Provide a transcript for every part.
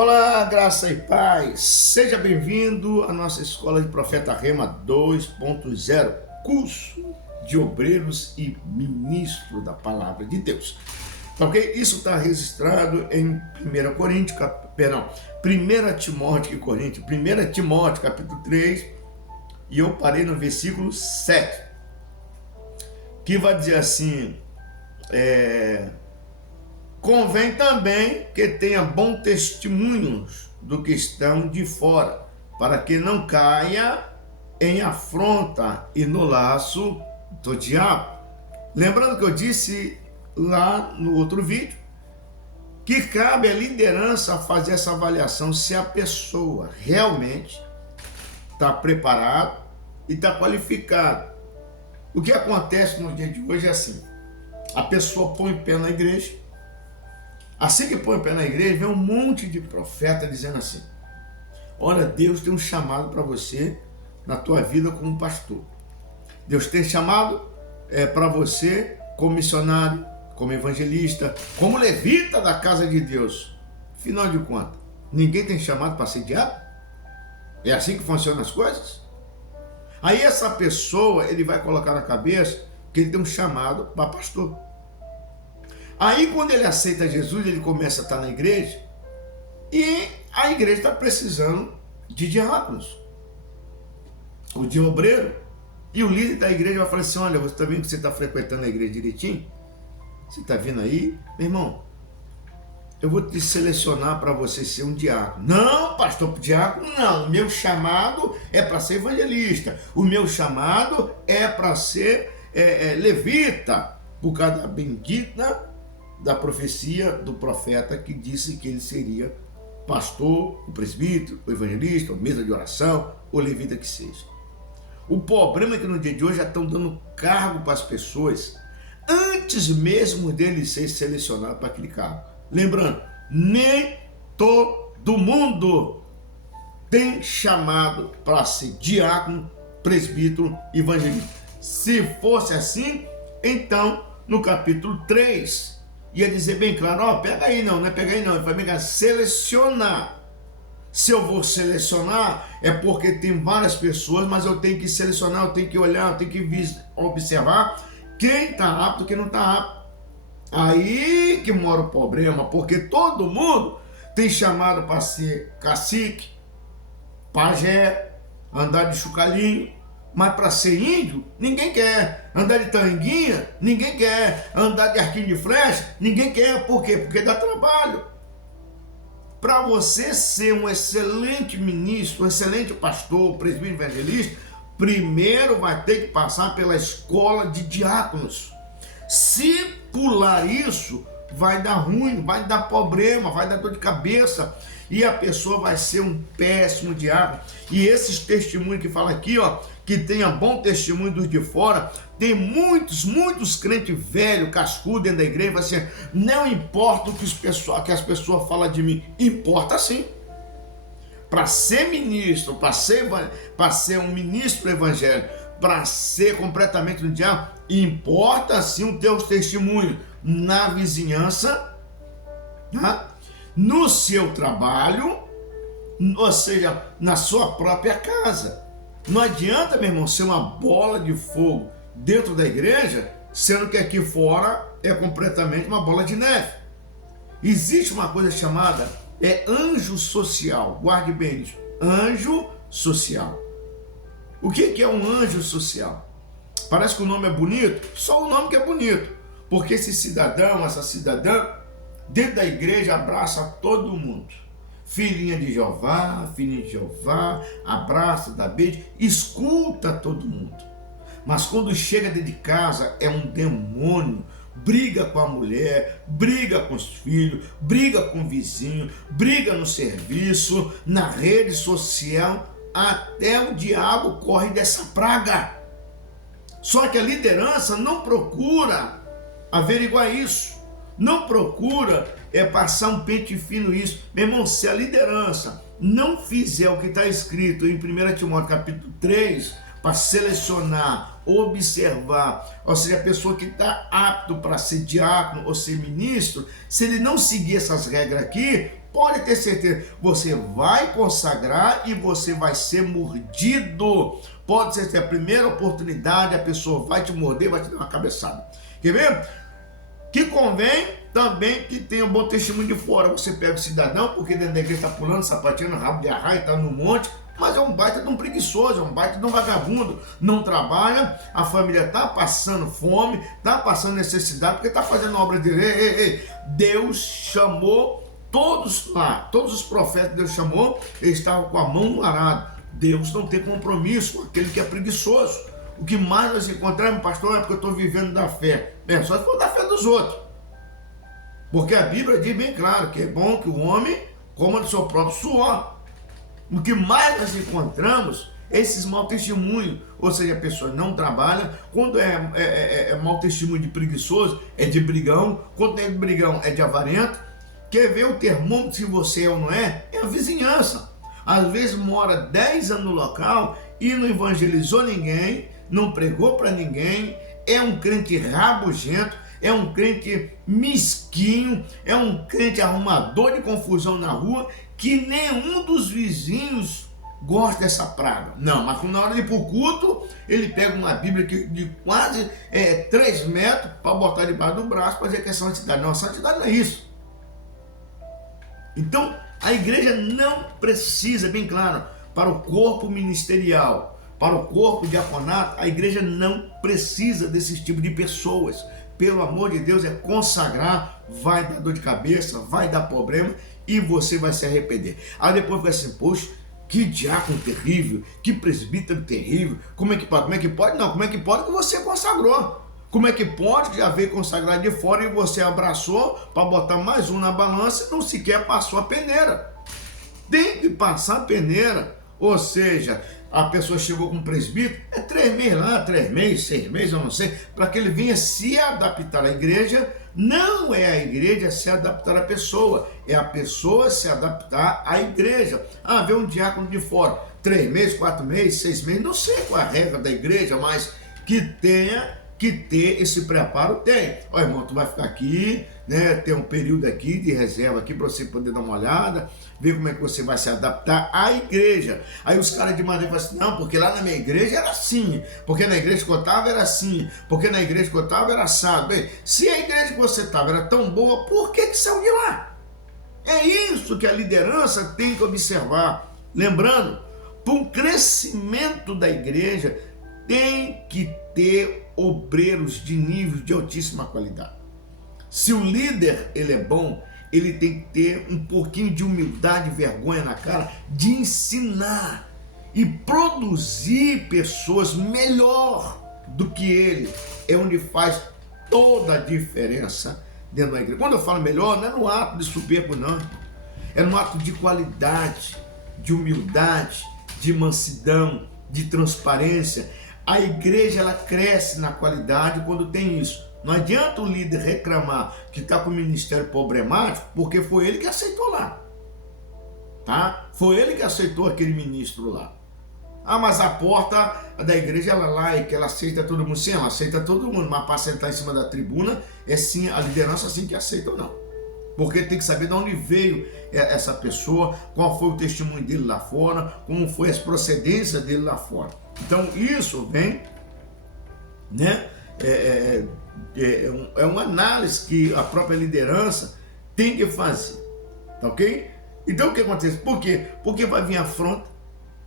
Olá, graça e paz. Seja bem-vindo à nossa Escola de Profeta Rema 2.0, curso de obreiros e ministro da Palavra de Deus. Ok? Isso está registrado em 1 Timóteo, capítulo 3, e eu parei no versículo 7, que vai dizer assim: convém também que tenha bom testemunhos do que estão de fora, para que não caia em afronta e no laço do diabo. Lembrando que eu disse lá no outro vídeo que cabe à liderança fazer essa avaliação se a pessoa realmente está preparada e está qualificada. O que acontece no dia de hoje é assim: a pessoa põe o pé na igreja. Assim que põe o pé na igreja, vem um monte de profeta dizendo assim: olha, Deus tem um chamado para você na tua vida como pastor. Deus tem chamado para você como missionário, como evangelista, como levita da casa de Deus. Afinal de contas, ninguém tem chamado para ser diabo? É assim que funcionam as coisas? Aí essa pessoa, ele vai colocar na cabeça que ele tem um chamado para pastor. Aí quando ele aceita Jesus, ele começa a estar na igreja, e a igreja está precisando de diáconos, ou de obreiro, e o líder da igreja vai falar assim: olha, você está vendo que você está frequentando a igreja direitinho? Você está vindo aí? Meu irmão, eu vou te selecionar para você ser um diácono. Não, pastor, diácono não, o meu chamado é para ser evangelista, o meu chamado é para ser levita, por causa da bendita da profecia do profeta que disse que ele seria pastor, o presbítero, o evangelista, o mesa de oração, o levita que seja. O problema é que no dia de hoje já estão dando cargo para as pessoas antes mesmo dele ser selecionado para aquele cargo. Lembrando, nem todo mundo tem chamado para ser diácono, presbítero, evangelista. Se fosse assim, então no capítulo 3 ia dizer bem claro: pega aí não é pegar aí não, ele vai pegar, selecionar. Se eu vou selecionar, é porque tem várias pessoas, mas eu tenho que selecionar, eu tenho que olhar, eu tenho que observar quem está apto e quem não está apto. Aí que mora o problema, porque todo mundo tem chamado para ser cacique, pajé, andar de chucalinho, mas para ser índio, ninguém quer. Andar de tanguinha, ninguém quer. Andar de arquinho de flecha, ninguém quer. Por quê? Porque dá trabalho. Para você ser um excelente ministro, um excelente pastor, presbítero, evangelista, primeiro vai ter que passar pela escola de diáconos. Se pular isso, vai dar ruim, vai dar problema, vai dar dor de cabeça, e a pessoa vai ser um péssimo diácono. E esses testemunhos que fala aqui, que tenha bom testemunho dos de fora, tem muitos crentes velhos, cascudos dentro da igreja, vai ser: não importa o que as pessoas falam de mim, importa sim. Para ser ministro, para ser um ministro evangélico, para ser completamente um diácono, importa sim o teu testemunho na vizinhança, no seu trabalho, ou seja, na sua própria casa. Não adianta, meu irmão, ser uma bola de fogo dentro da igreja, sendo que aqui fora é completamente uma bola de neve. Existe uma coisa chamada anjo social. Guarde bem isso: anjo social. O que é um anjo social? Parece que o nome é bonito, só o nome que é bonito, porque esse cidadão, essa cidadã, dentro da igreja abraça todo mundo. Filhinha de Jeová, filhinho de Jeová, abraça, dá beijo, escuta todo mundo. Mas quando chega dentro de casa, é um demônio. Briga com a mulher, briga com os filhos, briga com o vizinho, briga no serviço, na rede social. Até o diabo corre dessa praga. Só que a liderança não procura averiguar isso, não procura passar um pente fino nisso. Meu irmão, se a liderança não fizer o que está escrito em 1 Timóteo capítulo 3, para selecionar, observar, ou seja, a pessoa que está apto para ser diácono ou ser ministro, se ele não seguir essas regras aqui, pode ter certeza, você vai consagrar e você vai ser mordido. Pode ser que a primeira oportunidade a pessoa vai te morder, vai te dar uma cabeçada. Quer ver? Que convém também que tenha um bom testemunho de fora. Você pega o cidadão, porque dentro da igreja está pulando, sapateando, rabo de arraia, está no monte, mas é um baita de um preguiçoso, é um baita de um vagabundo, não trabalha, a família está passando fome, está passando necessidade, porque está fazendo obra de Deus chamou todos lá, todos os profetas que Deus chamou, eles estavam com a mão no arado. Deus não tem compromisso com aquele que é preguiçoso. O que mais nós encontramos, pastor, é porque eu estou vivendo da fé. Bem, só se for da fé dos outros. Porque a Bíblia diz bem claro que é bom que o homem coma do seu próprio suor. O que mais nós encontramos é esses mau testemunhos. Ou seja, a pessoa não trabalha. Quando é mau testemunho de preguiçoso, é de brigão. Quando é de brigão, é de avarento. Quer ver o termômetro se você é ou não é? É a vizinhança. Às vezes mora 10 anos no local e não evangelizou ninguém, não pregou para ninguém, é um crente rabugento, é um crente mesquinho, é um crente arrumador de confusão na rua, que nenhum dos vizinhos gosta dessa praga. Não, mas na hora de ir para o culto, ele pega uma Bíblia de quase 3 metros para botar debaixo do braço para dizer que é santidade. Não, a santidade não é isso. Então, a igreja não precisa, bem claro, para o corpo ministerial, para o corpo diaconato, a igreja não precisa desse tipo de pessoas. Pelo amor de Deus, é consagrar, vai dar dor de cabeça, vai dar problema e você vai se arrepender. Aí depois fica assim, poxa, que diácono terrível, que presbítero terrível, como é que pode? Como é que pode? Não, como é que pode que você consagrou? Como é que pode que já veio consagrado de fora e você abraçou para botar mais um na balança e não sequer passou a peneira? Tem que passar a peneira. Ou seja, a pessoa chegou com um presbítero, 3 meses lá, 3 meses, 6 meses, eu não sei, para que ele venha se adaptar à igreja. Não é a igreja se adaptar à pessoa, é a pessoa se adaptar à igreja. Ah, vê um diácono de fora, 3 meses, 4 meses, 6 meses, não sei qual é a regra da igreja, mas que tenha que ter esse preparo, tem. Ó, irmão, tu vai ficar aqui, né? Tem um período aqui de reserva aqui para você poder dar uma olhada, ver como é que você vai se adaptar à igreja. Aí os caras de Madeira falam assim, não, porque lá na minha igreja era assim, porque na igreja que eu estava era assim, porque na igreja que eu estava era assado. Bem, se a igreja que você estava era tão boa, por que saiu de lá? É isso que a liderança tem que observar. Lembrando, para um crescimento da igreja, tem que ter obreiros de nível de altíssima qualidade. Se o líder ele é bom, ele tem que ter um pouquinho de humildade e vergonha na cara de ensinar e produzir pessoas melhor do que ele. É onde faz toda a diferença dentro da igreja. Quando eu falo melhor, não é no ato de soberbo, não. É no ato de qualidade, de humildade, de mansidão, de transparência. A igreja ela cresce na qualidade quando tem isso. Não adianta o líder reclamar que está com o ministério problemático, porque foi ele que aceitou lá. Tá? Foi ele que aceitou aquele ministro lá. Ah, mas a porta da igreja ela é laica, ela aceita todo mundo. Sim, ela aceita todo mundo, mas para sentar em cima da tribuna, é sim a liderança assim que aceita ou não. Porque tem que saber de onde veio essa pessoa, qual foi o testemunho dele lá fora, como foi as procedências dele lá fora. Então isso vem, né? É uma análise que a própria liderança tem que fazer, tá ok? Então o que acontece? Por quê? Porque vai vir afronta,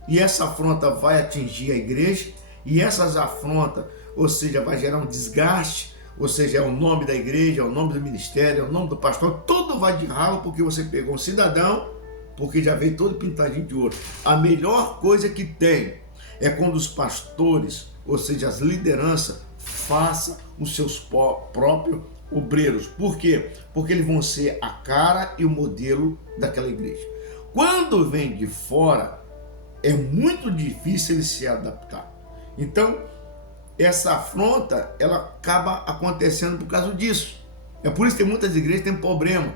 e essa afronta vai atingir a igreja, e essas afrontas, ou seja, vai gerar um desgaste, ou seja, é o nome da igreja, é o nome do ministério, é o nome do pastor, tudo vai de ralo porque você pegou um cidadão, porque já veio todo pintadinho de ouro. A melhor coisa que tem é quando os pastores, ou seja, as lideranças, façam os seus próprios obreiros. Por quê? Porque eles vão ser a cara e o modelo daquela igreja. Quando vem de fora, é muito difícil ele se adaptar. Então, essa afronta, ela acaba acontecendo por causa disso. É por isso que muitas igrejas têm problema,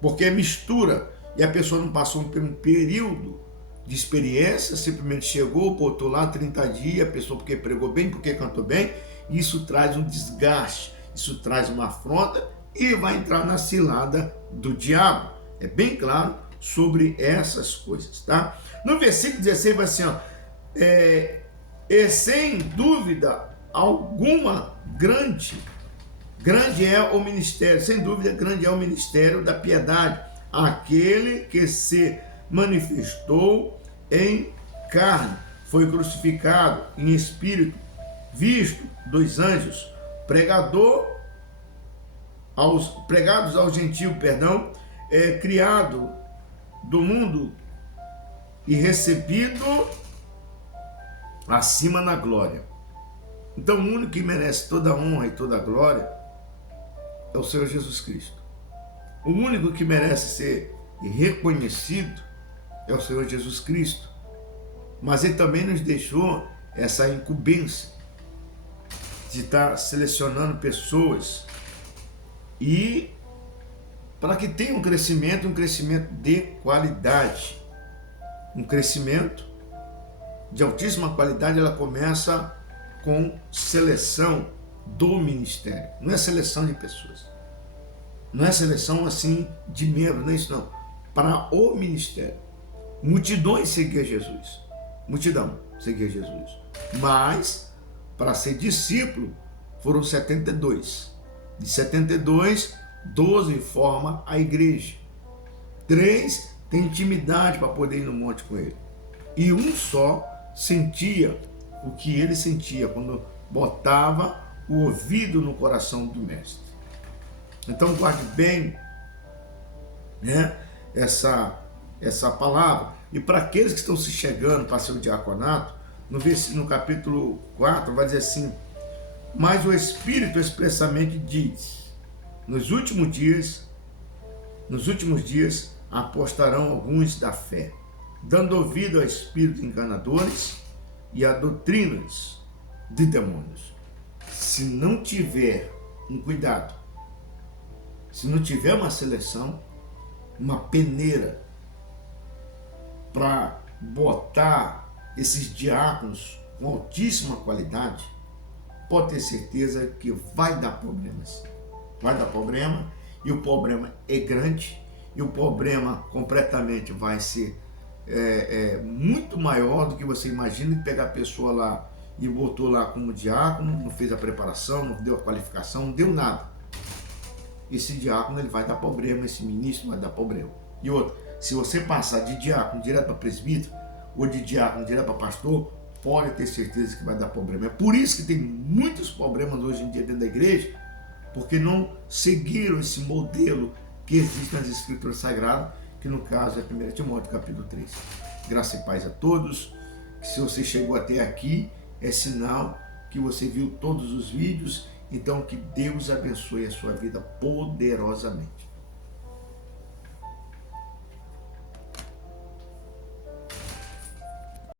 porque é mistura, e a pessoa não passou por um período de experiência, simplesmente chegou, botou lá 30 dias, a pessoa porque pregou bem, porque cantou bem, isso traz um desgaste, isso traz uma afronta e vai entrar na cilada do diabo. É bem claro sobre essas coisas, tá? No versículo 16 vai assim, ó, e sem dúvida alguma grande é o ministério, sem dúvida grande é o ministério da piedade, aquele que se manifestou em carne, foi crucificado em espírito, visto dos anjos, pregados aos gentios, criado do mundo e recebido acima na glória. Então o único que merece toda a honra e toda a glória é o Senhor Jesus Cristo. O único que merece ser reconhecido é o Senhor Jesus Cristo. Mas Ele também nos deixou essa incumbência de estar selecionando pessoas e para que tenha um crescimento de qualidade. Um crescimento de altíssima qualidade, ela começa com seleção do ministério. Não é seleção de pessoas. Não é seleção assim de membros, não é isso não. Para o ministério. Multidões seguiam Jesus. Multidão seguia Jesus. Mas, para ser discípulo, foram 72. De 72, 12 formam a igreja. 3 têm intimidade para poder ir no monte com ele. E um só sentia o que ele sentia quando botava o ouvido no coração do mestre. Então guarde bem, né, essa palavra. E para aqueles que estão se chegando para ser o diaconato, no capítulo 4 vai dizer assim: mas o Espírito expressamente diz, nos últimos dias apostarão alguns da fé, dando ouvido a espíritos enganadores e a doutrinas de demônios. Se não tiver um cuidado, se não tiver uma seleção, uma peneira para botar esses diáconos com altíssima qualidade, pode ter certeza que vai dar problemas. Vai dar problema, e o problema é grande, e o problema completamente vai ser muito maior do que você imagina, de pegar a pessoa lá e botou lá como diácono, não fez a preparação, não deu a qualificação, não deu nada. Esse diácono ele vai dar problema, esse ministro vai dar problema. E outro, se você passar de diácono direto para presbítero, ou de diácono direto para pastor, pode ter certeza que vai dar problema. É por isso que tem muitos problemas hoje em dia dentro da igreja, porque não seguiram esse modelo que existe nas Escrituras Sagradas, que no caso é 1 Timóteo capítulo 3. Graça e paz a todos. Que se você chegou até aqui, é sinal que você viu todos os vídeos. Então que Deus abençoe a sua vida poderosamente.